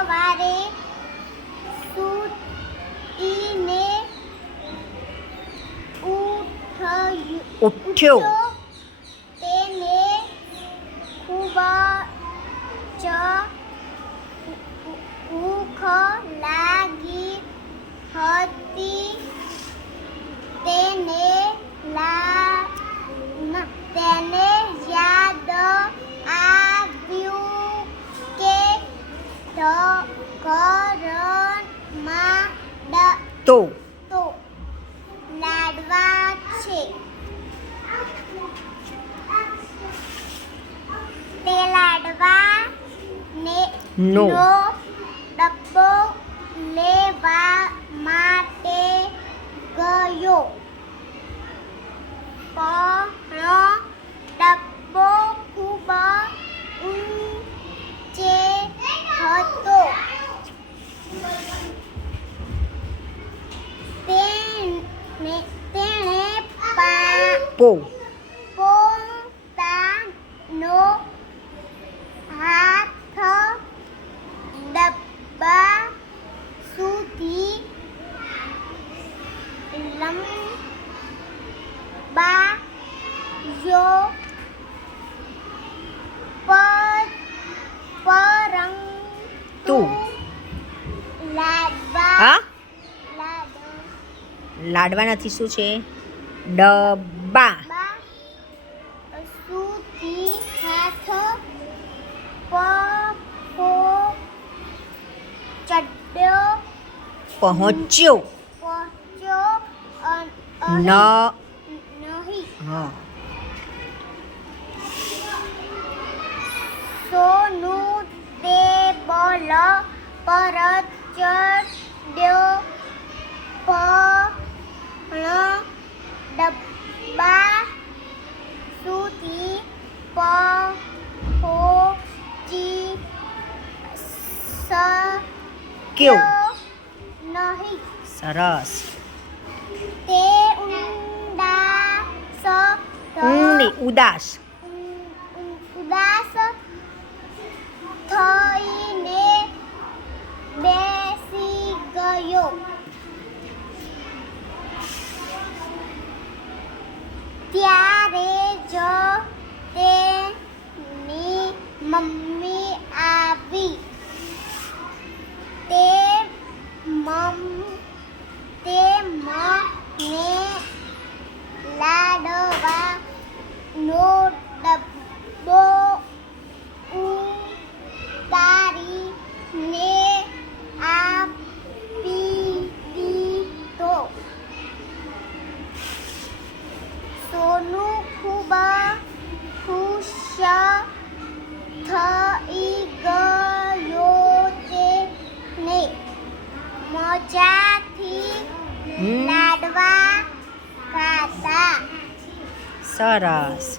સવારે સૂઈને ઉઠ્યો. તેને ખૂબ જ ભૂખ લાગી હતી. તેને યાદ આવ્યું કે ઘરમાં તો લાડવા છે. તે લાડવાને નો ડબ્બો લેવા માટે ગયો, પણ ડબ્બો ખૂબ ઊંચે હતો. તેણે પોતાનો હાથ ડબ્બા સુધી લંબાવ્યો, પરંતુ લાડવા નથી. શું છે? ડબ્બા સુધી હાથ પહોંચ્યો નહીં. હા. સોનું ટેબલ પર ચડ્યો, પણ ડબ્બા સુધી પહોંચી કેવો? નહીં. સરસ. તે ઉદાસ થઈને બેસી ગયો. ત્યારે જ તેની મમ્મી આવી. તે મને લાડવાનો ડબ્બો ઉતારીને આપી દીધો. સોનું ખૂબ ખુશ થઈ ગયો. તેને મજાથી લાડવા ખાધા. સરસ.